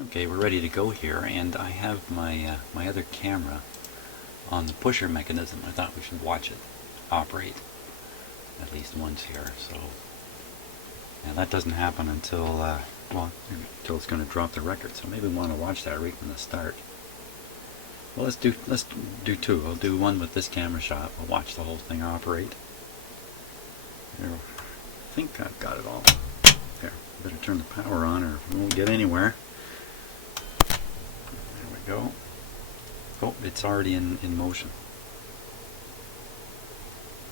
Okay, we're ready to go here, and I have my my other camera on the pusher mechanism. I thought we should watch it operate at least once here. So, and that doesn't happen until well, until it's going to drop the record. So maybe we want to watch that right from the start. Well, let's do two. I'll do one with this camera shot. We'll watch the whole thing operate. There, I think I've got it all. There, better turn the power on, or we won't get anywhere. There we go. Oh, it's already in motion.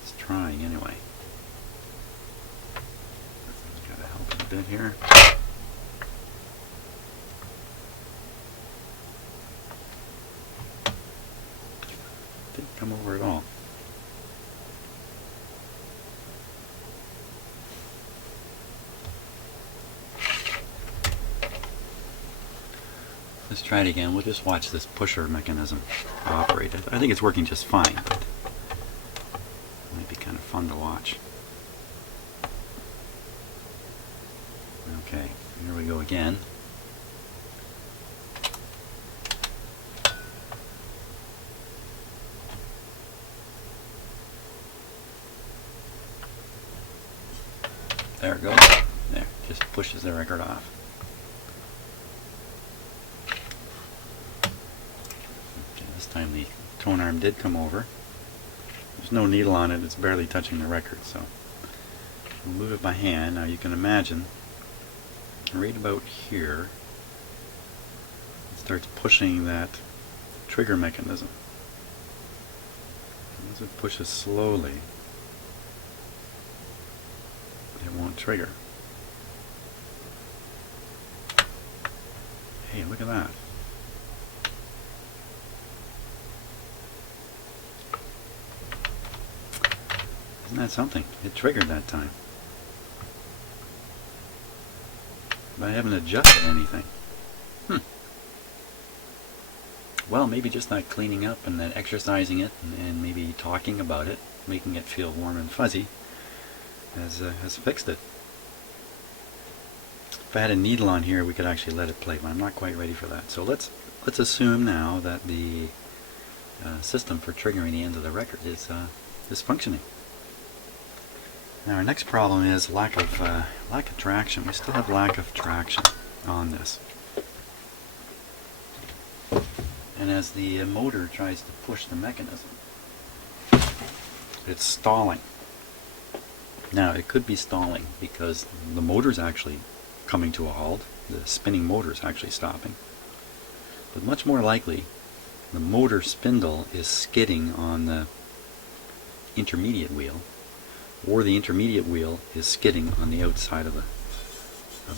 It's trying anyway. Gotta help it a bit here. Didn't come over at all. Let's try it again. We'll just watch this pusher mechanism operate. I think it's working just fine, but it might be kind of fun to watch. Okay, here we go again. There it goes. There, just pushes the record off. This time the tone arm did come over. There's no needle on it, it's barely touching the record, so I'll move it by hand. Now you can imagine right about here it starts pushing that trigger mechanism. As it pushes slowly, it won't trigger. Hey, look at that. Isn't that something? It triggered that time. But I haven't adjusted anything. Well, maybe just not cleaning up and then exercising it and maybe talking about it, making it feel warm and fuzzy, has fixed it. If I had a needle on here, we could actually let it play, but I'm not quite ready for that. So let's assume now that the system for triggering the end of the record is functioning. Now our next problem is lack of traction. We still have lack of traction on this. And as the motor tries to push the mechanism, it's stalling. Now it could be stalling because the motor's actually coming to a halt. The spinning motor's actually stopping. But much more likely, the motor spindle is skidding on the intermediate wheel, or the intermediate wheel is skidding on the outside of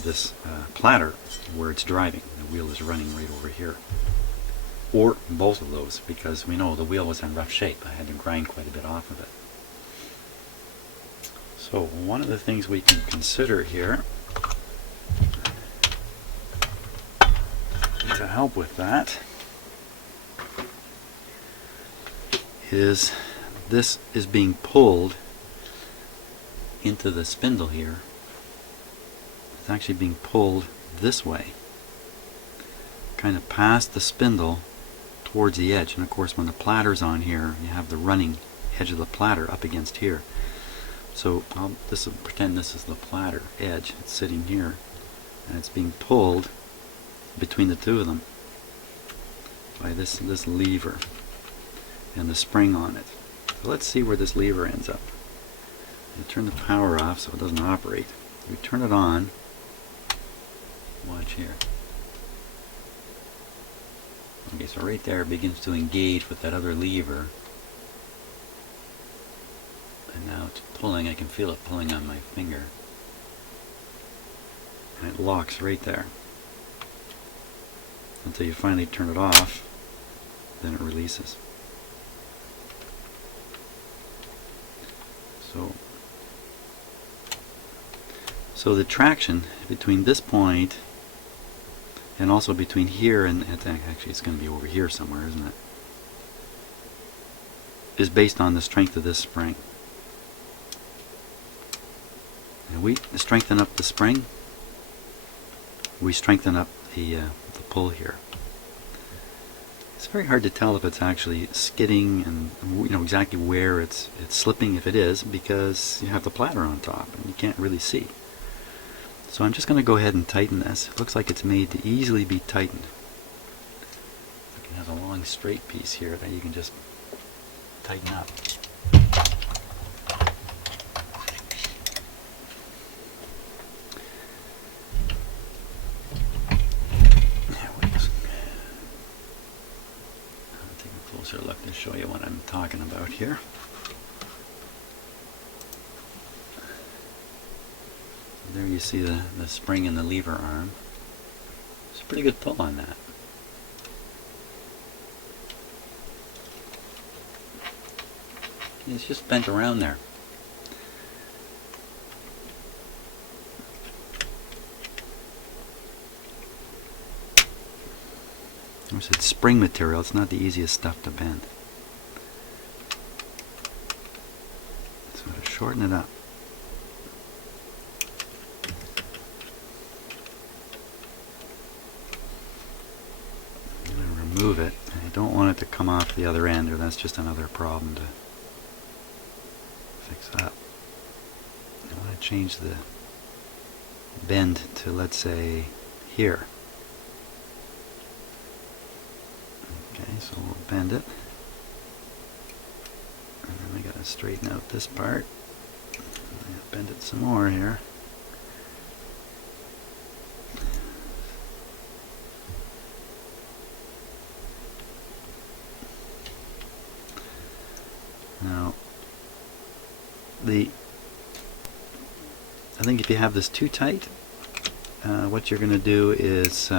this platter where it's driving. The wheel is running right over here. Or both of those, because we know the wheel was in rough shape. I had to grind quite a bit off of it. So one of the things we can consider here to help with that is this is being pulled into the spindle here. It's actually being pulled this way, kind of past the spindle towards the edge. And of course when the platter's on here, you have the running edge of the platter up against here. So I'll pretend this is the platter edge. It's sitting here and it's being pulled between the two of them by this lever and the spring on it. So let's see where this lever ends up. We turn the power off so it doesn't operate. We turn it on. Watch here. Okay, so right there it begins to engage with that other lever. And now it's pulling. I can feel it pulling on my finger. And it locks right there. Until you finally turn it off, then it releases. So the traction between this point and also between here and actually it's going to be over here somewhere, isn't it? Is based on the strength of this spring. And we strengthen up the spring, we strengthen up the pull here. It's very hard to tell if it's actually skidding and exactly where it's slipping, if it is, because you have the platter on top and you can't really see. So I'm just going to go ahead and tighten this. It looks like it's made to easily be tightened. It has a long straight piece here that you can just tighten up. Look to show you what I'm talking about here. There you see the spring and the lever arm. It's a pretty good pull on that. It's just bent around there. It's spring material, it's not the easiest stuff to bend. So to shorten it up. I'm going to remove it. I don't want it to come off the other end, or that's just another problem to fix up. I want to change the bend to, let's say, here. Okay, so we'll bend it, and then we got to straighten out this part. Bend it some more here. Now, I think if you have this too tight, what you're going to do is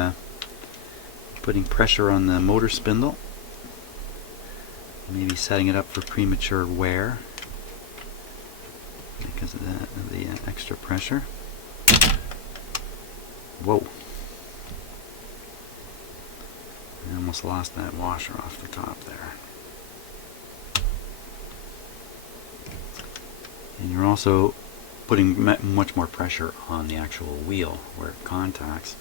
putting pressure on the motor spindle, maybe setting it up for premature wear because of the extra pressure. Whoa! I almost lost that washer off the top there. And you're also putting much more pressure on the actual wheel where it contacts.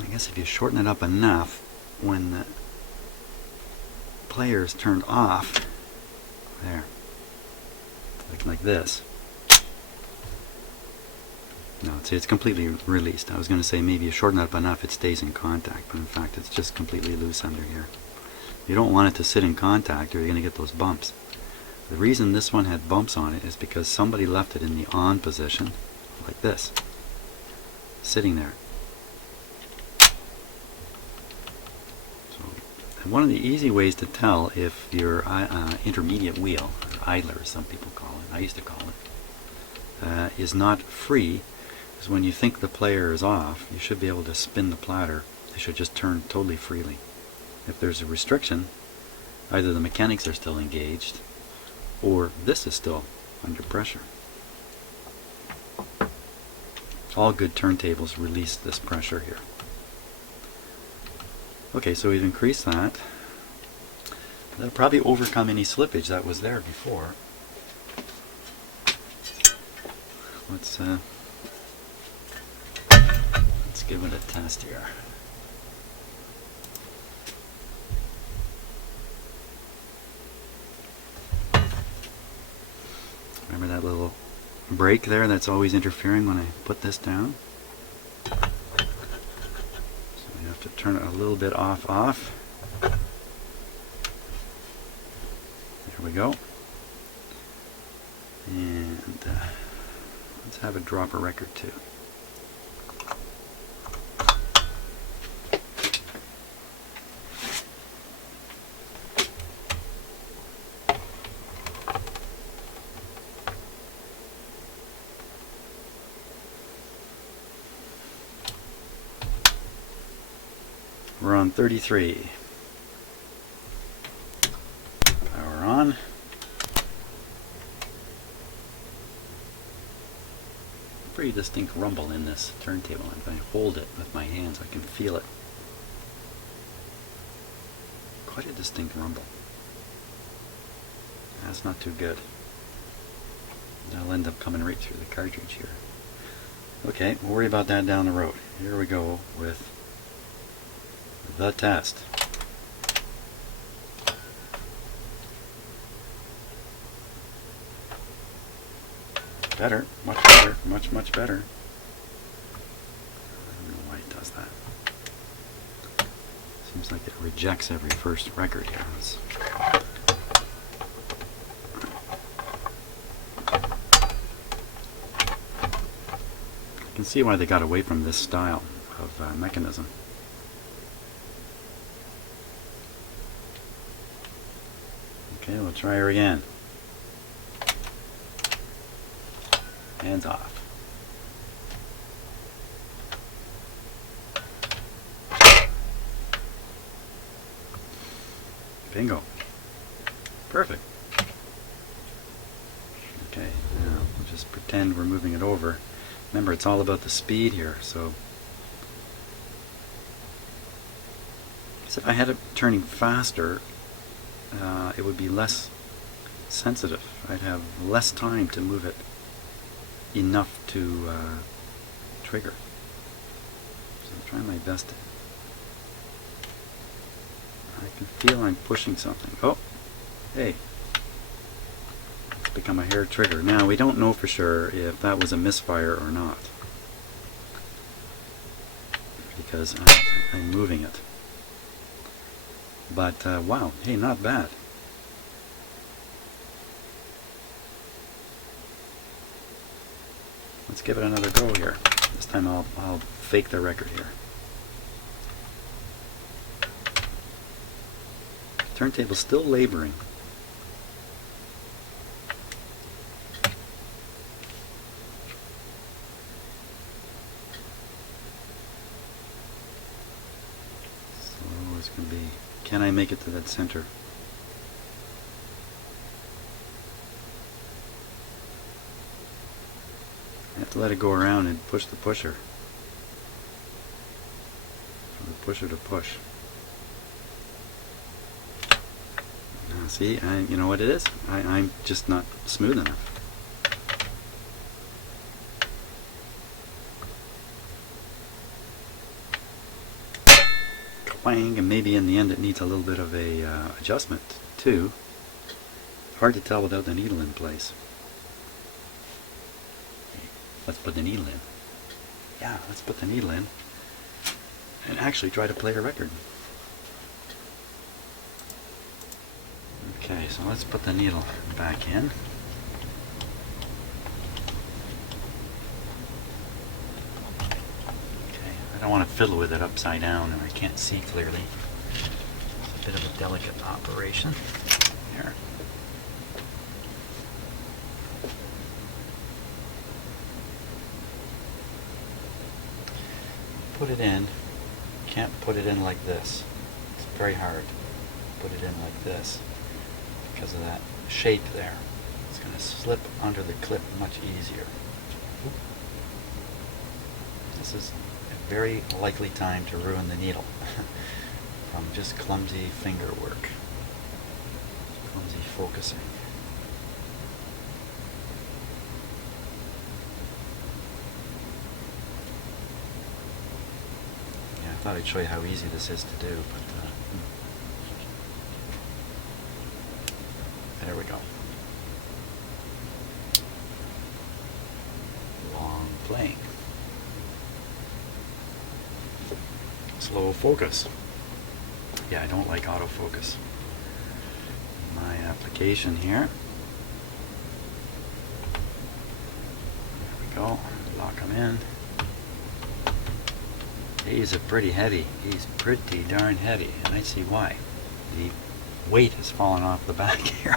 I guess if you shorten it up enough, when the player is turned off, there, like this. No, see, it's completely released. I was going to say maybe you shorten it up enough it stays in contact, but in fact it's just completely loose under here. You don't want it to sit in contact or you're going to get those bumps. The reason this one had bumps on it is because somebody left it in the on position, like this, sitting there. So, one of the easy ways to tell if your intermediate wheel, or idler as some people call it, I used to call it, is not free, is when you think the player is off, you should be able to spin the platter. It should just turn totally freely. If there's a restriction, either the mechanics are still engaged or this is still under pressure. All good turntables release this pressure here. Okay, so we've increased that. That'll probably overcome any slippage that was there before. Let's give it a test here. Remember that little break there that's always interfering when I put this down? So you have to turn it a little bit off. There we go. And let's have it drop a record too. We're on 33. Power on. Pretty distinct rumble in this turntable. If I hold it with my hands, I can feel it. Quite a distinct rumble. That's not too good. That'll end up coming right through the cartridge here. Okay, we'll worry about that down the road. Here we go with the test. Better, much better, much better. I don't know why it does that. Seems like it rejects every first record here. You can see why they got away from this style of mechanism. Okay, we'll try her again. Hands off. Bingo. Perfect. Okay, now we'll just pretend we're moving it over. Remember, it's all about the speed here, so if I had it turning faster, it would be less sensitive. I'd have less time to move it enough to trigger. So I'm trying my best. I can feel I'm pushing something. Oh, hey. It's become a hair trigger. Now, we don't know for sure if that was a misfire or not, because I'm moving it. But, wow, hey, not bad. Let's give it another go here. This time I'll fake the record here. Turntable's still laboring. Slow as can be. Can I make it to that center? I have to let it go around and push the pusher. For the pusher to push. Now see, you know what it is? I'm just not smooth enough. Clang, and maybe in the end it needs a little bit of a adjustment too. Hard to tell without the needle in place. Let's put the needle in. Yeah, let's put the needle in and actually try to play a record. Okay, so let's put the needle back in. Okay, I don't want to fiddle with it upside down and I can't see clearly. It's a bit of a delicate operation. There. Put it in. Can't put it in like this. It's very hard to put it in like this because of that shape there. It's going to slip under the clip much easier. This is a very likely time to ruin the needle from just clumsy finger work, clumsy focusing. I thought I'd show you how easy this is to do, but there we go. Long playing. Slow focus. Yeah, I don't like autofocus. My application here. There we go. Lock them in. He's pretty heavy. He's pretty darn heavy, and I see why. The weight has fallen off the back here.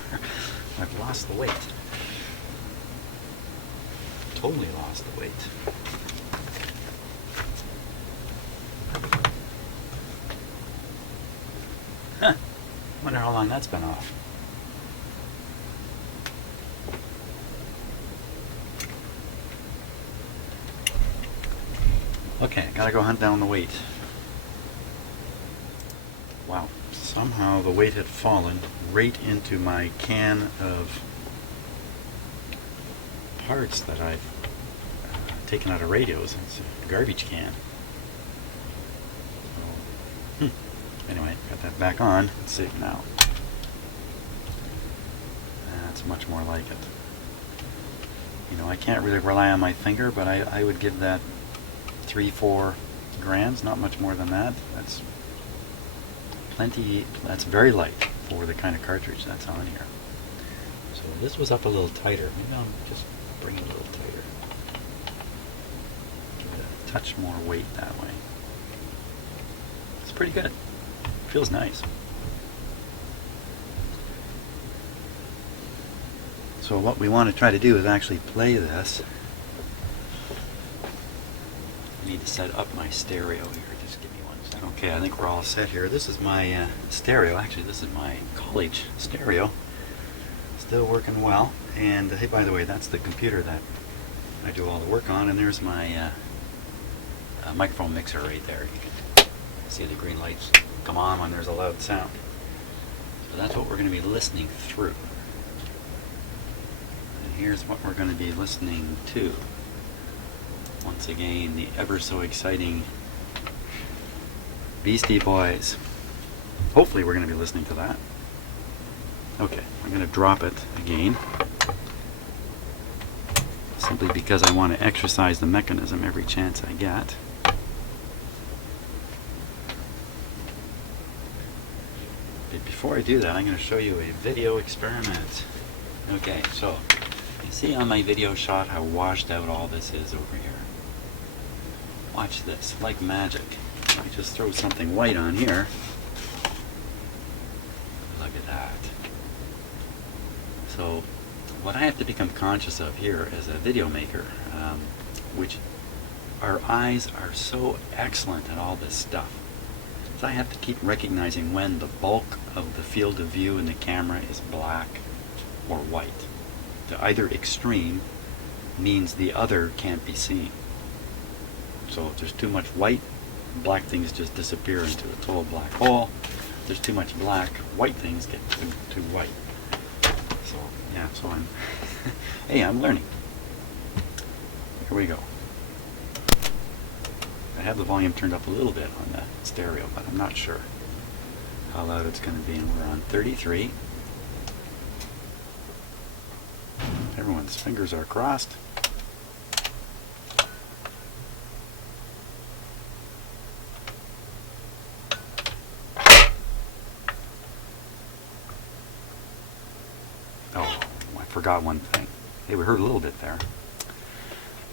I've lost the weight. Totally lost the weight. Huh. Wonder how long that's been off. Okay, gotta go hunt down the weight. Wow, Somehow the weight had fallen right into my can of parts that I've taken out of radios. It's a garbage can. So, anyway, got that back on. Let's see now. That's much more like it. You know, I can't really rely on my finger, but I would give that 3-4 grams, not much more than that. That's plenty. That's very light for the kind of cartridge that's on here. So this was up a little tighter. Maybe I'll just bring it a little tighter. Give it a touch more weight that way. It's pretty good. Feels nice. So what we want to try to do is actually play this. I need to set up my stereo here. Just give me one second. Okay, I think we're all set here. This is my stereo. Actually, this is my college stereo. Still working well. And hey, by the way, that's the computer that I do all the work on. And there's my microphone mixer right there. You can see the green lights come on when there's a loud sound. So that's what we're going to be listening through. And here's what we're going to be listening to. Once again, the ever so exciting Beastie Boys. Hopefully we're going to be listening to that. Okay, I'm going to drop it again. Simply because I want to exercise the mechanism every chance I get. But before I do that, I'm going to show you a video experiment. Okay, so you see on my video shot how washed out all this is over here. Watch this, like magic. I just throw something white on here. Look at that. So what I have to become conscious of here as a video maker, which our eyes are so excellent at all this stuff, is I have to keep recognizing when the bulk of the field of view in the camera is black or white. The either extreme means the other can't be seen. So if there's too much white, black things just disappear into a total black hole. If there's too much black, white things get too white. So yeah, so I'm hey, I'm learning. Here we go. I have the volume turned up a little bit on the stereo, but I'm not sure how loud it's going to be. And we're on 33. Everyone's fingers are crossed. Oh, I forgot one thing. Hey, we heard a little bit there.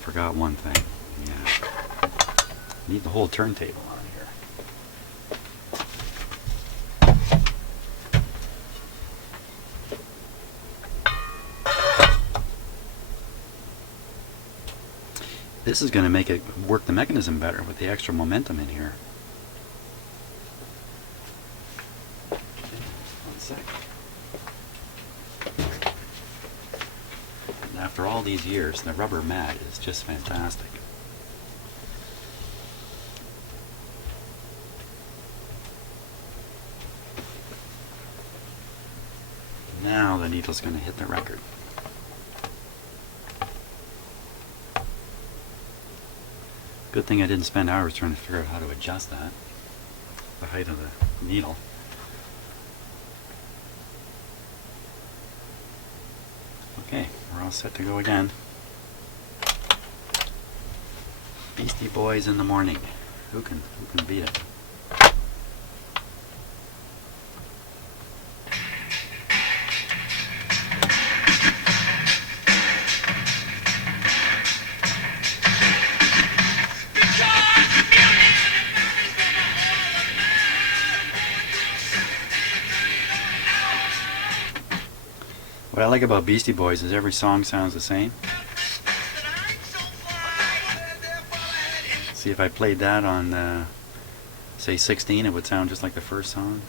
Forgot one thing. Yeah. Need the whole turntable on here. This is going to make it work the mechanism better with the extra momentum in here. One sec. And after all these years, the rubber mat is just fantastic. Now the needle's going to hit the record. Good thing I didn't spend hours trying to figure out how to adjust that. The height of the needle. Okay, we're all set to go again. Beastie Boys in the morning. Who can beat it? What I like about Beastie Boys is every song sounds the same. See, if I played that on, say, 16, it would sound just like the first song.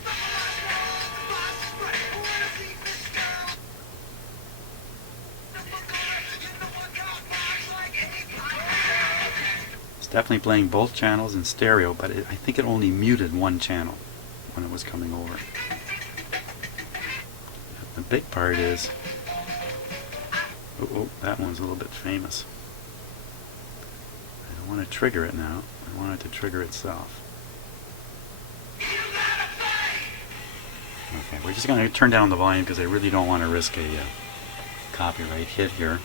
It's definitely playing both channels in stereo, but I think it only muted one channel when it was coming over. The big part is, oh, that one's a little bit famous. I don't want to trigger it now. I want it to trigger itself. Okay, we're just going to turn down the volume because I really don't want to risk a copyright hit here.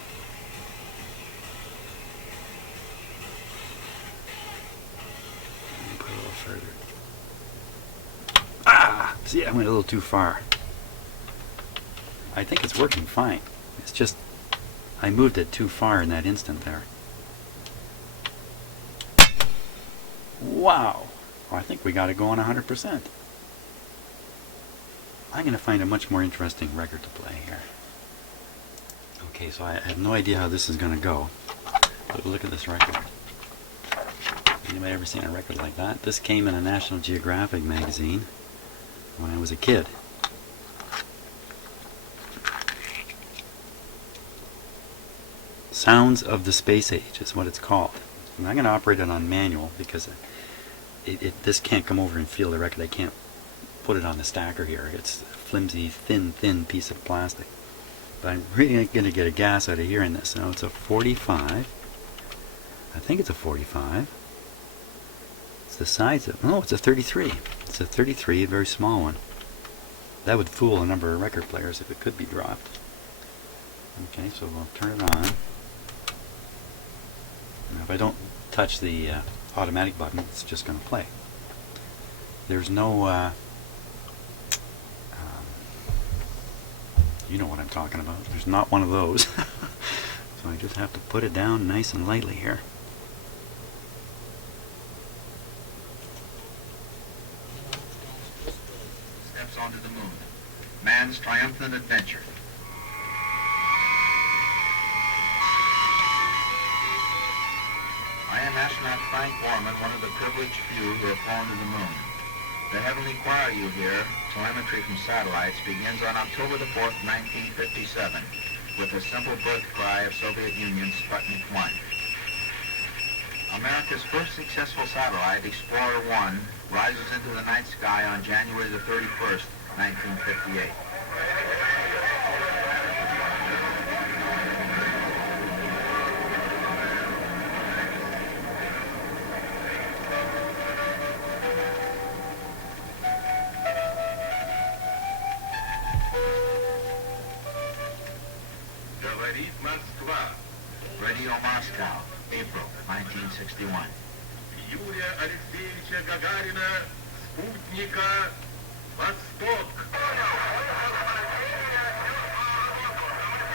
Put a little further. Ah! See, I went a little too far. I think it's working fine. It's just I moved it too far in that instant there. Wow! Well, I think we got it going 100%. I'm going to find a much more interesting record to play here. Okay, so I have no idea how this is going to go. But look at this record. Anybody ever seen a record like that? This came in a National Geographic magazine when I was a kid. Sounds of the Space Age is what it's called. And I'm going to operate it on manual because this can't come over and feel the record. I can't put it on the stacker here. It's a flimsy, thin piece of plastic. But I'm really going to get a gas out of hearing this. Now it's a 45. I think it's a 45. It's the size of, no, it's a 33. It's a 33, a very small one. That would fool a number of record players if it could be dropped. Okay, so we'll turn it on. Now if I don't touch the automatic button, it's just going to play. There's no, you know what I'm talking about. There's not one of those. So I just have to put it down nice and lightly here. Steps onto the moon. Man's triumphant adventure. I am astronaut Frank Borman, one of the privileged few who have flown to the moon. The Heavenly Choir you hear, telemetry from satellites, begins on October the 4th, 1957, with the simple birth cry of Soviet Union Sputnik 1. America's first successful satellite, Explorer 1, rises into the night sky on January the 31st, 1958. Radio Moscow, April 1961. Юрия Алексеевича Гагарина, спутника «Восток».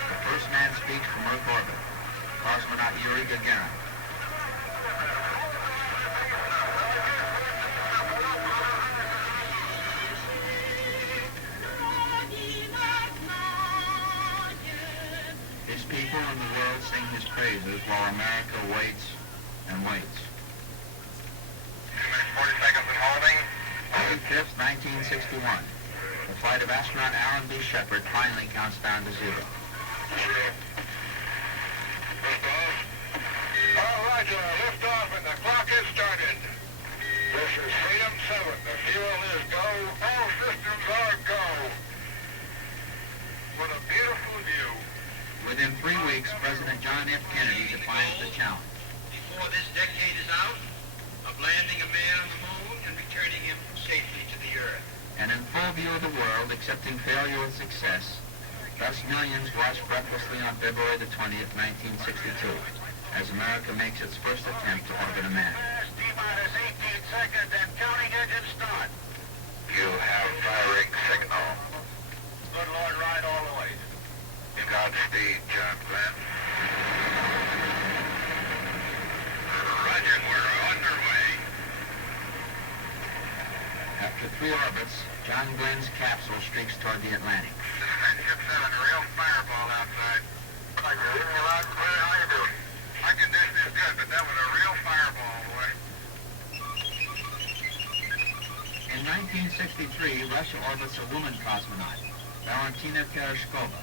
The first man speaks from Earth orbit, cosmonaut Yuri Gagarin. His people and the world sing his praises while America waits and waits. 40 seconds and holding. May 5th, 1961. The flight of astronaut Alan B. Shepard finally counts down to zero. Liftoff. All right, liftoff and the clock has started. This is Freedom 7. The fuel is go. All systems are go. What a beautiful view. Within 3 weeks, President John F. Kennedy defines the challenge. Before this decade is out, of landing a man on the moon and returning him safely to the Earth. And in full view of the world, accepting failure with success, thus millions watched breathlessly on February the 20th, 1962, as America makes its first attempt to orbit a man. T-minus 18 seconds and counting engine start. You have firing signal. Good Lord, ride all the way. Godspeed, John Glenn. Roger, we're underway. After 3 orbits, John Glenn's capsule streaks toward the Atlantic. Ship 7, a real fireball outside. I can hear you loud and clear. How you doing? My condition is good, but that was a real fireball, boy. In 1963, Russia orbits a woman cosmonaut, Valentina Tereshkova.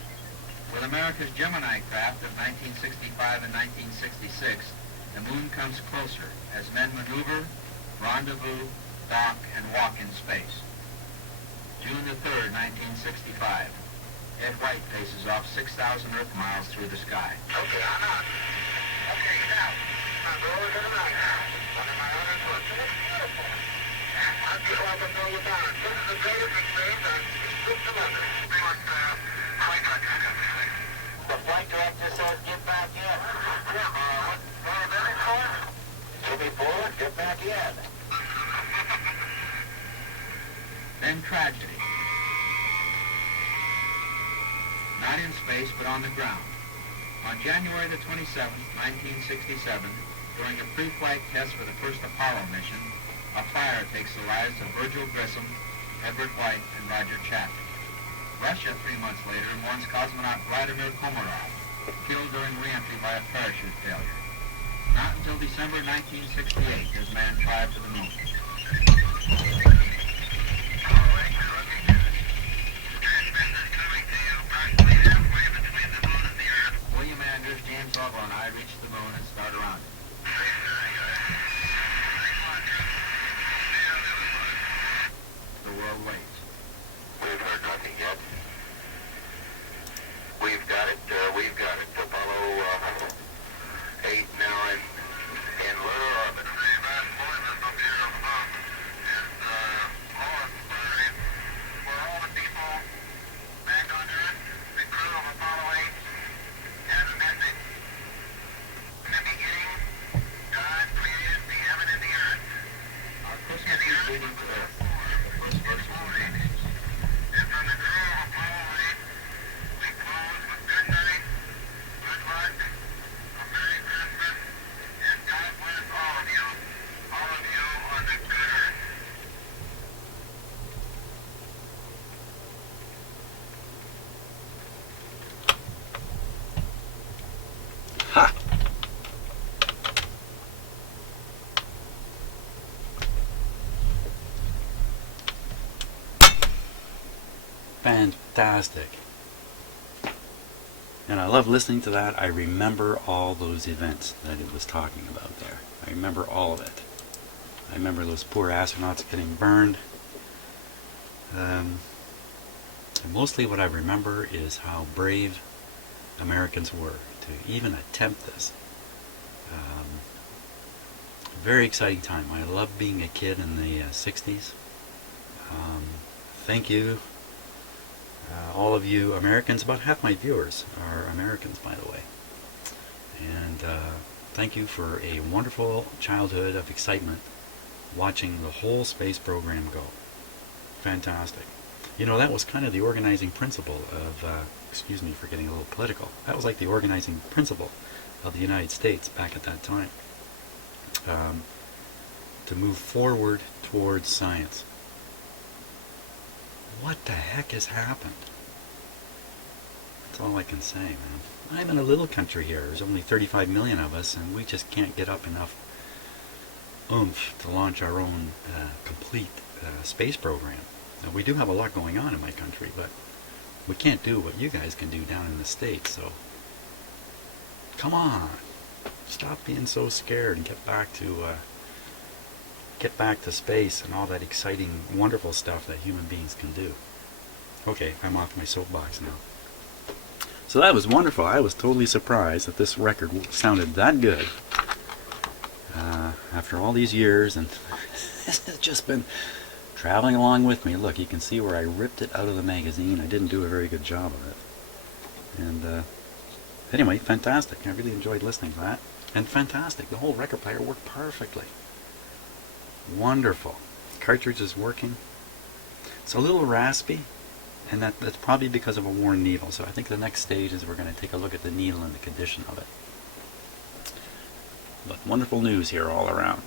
With America's Gemini craft of 1965 and 1966, the moon comes closer as men maneuver, rendezvous, dock, and walk in space. June the 3rd, 1965. Ed White paces off 6,000 Earth miles through the sky. Okay, I'm out. Okay, now. I'm going to the mountain now. One of my other books. It's beautiful. I feel like $1 million. This is the greatest experience I've just delivered. What, flight director says anything? The flight director says get back in. Yeah, what are you ready for? To be forward, get back in. Then tragedy. Not in space, but on the ground. On January the 27th, 1967, during a pre-flight test for the first Apollo mission, a fire takes the lives of Virgil Grissom, Edward White, and Roger Chapman. Russia, 3 months later, mourns cosmonaut Vladimir Komarov, killed during re-entry by a parachute failure. Not until December 1968 does man fly to the moon. William Andrews, James Lovell, and I reach the moon and start around it. The world waits. We've heard nothing yet. We've got it. Apollo 8 now in lunar orbit. For all the people back on Earth, the crew of Apollo 8 has a message. In the beginning, God created the heaven and the earth. Our Christmas is leading to Earth, the first verse of the Genesis. And from the crew of Apollo 8, we close with good night, good luck, a Merry Christmas, and God bless all of you on the good earth. Ha! Fantastic. And I love listening to that. I remember all those events that it was talking about there. I remember all of it. I remember those poor astronauts getting burned. And mostly what I remember is how brave Americans were to even attempt this. Very exciting time. I loved being a kid in the 60s. Thank you. All of you Americans, about half my viewers are Americans, by the way. And thank you for a wonderful childhood of excitement watching the whole space program go. Fantastic. You know, that was kind of the organizing principle of, excuse me for getting a little political, that was like the organizing principle of the United States back at that time. To move forward towards science. What the heck has happened? That's all I can say, man. I'm in a little country here. There's only 35 million of us, and we just can't get up enough oomph to launch our own complete space program. Now, we do have a lot going on in my country, but we can't do what you guys can do down in the States, so come on. Stop being so scared and get back to space and all that exciting, wonderful stuff that human beings can do. Okay, I'm off my soapbox now. So that was wonderful. I was totally surprised that this record sounded that good after all these years, and this has just been traveling along with me. Look, you can see where I ripped it out of the magazine. I didn't do a very good job of it. And anyway, fantastic. I really enjoyed listening to that. And fantastic. The whole record player worked perfectly. Wonderful. Cartridge is working. It's a little raspy, and that's probably because of a worn needle. So I think the next stage is we're going to take a look at the needle and the condition of it. But wonderful news here all around.